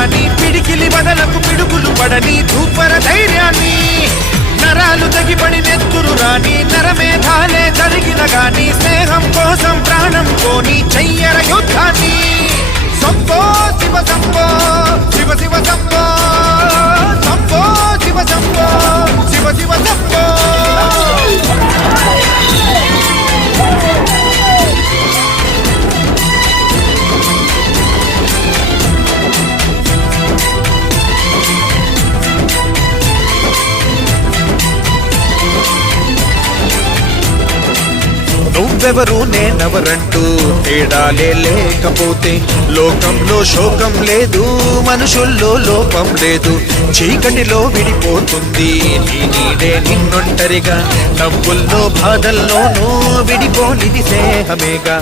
గాని పిడికిలి వదలకు పిడుగులు పడని ధూపర ధైర్యాన్ని నరాలు తగిపడి నెత్తురు రాని నరమేధాలే జరిగిన గాని స్నేహం కోసం ప్రాణం కోని చెయ్యర యుద్ధాన్ని సంభో శివ సంభో శివ శివ సంభో సంభో శివ సంభో శివ శివ సంభో నువ్వెవరు నేనెవరంటూ తేడాలే లేకపోతే లోకంలో శోకం లేదు మనుషుల్లో లోపం లేదు చీకటిలో విడిపోతుంది నీ నీడే నిన్నొంటరిగా నవ్వుల్లో బాధల్లోనూ విడిపోనిది స్నేహమేగా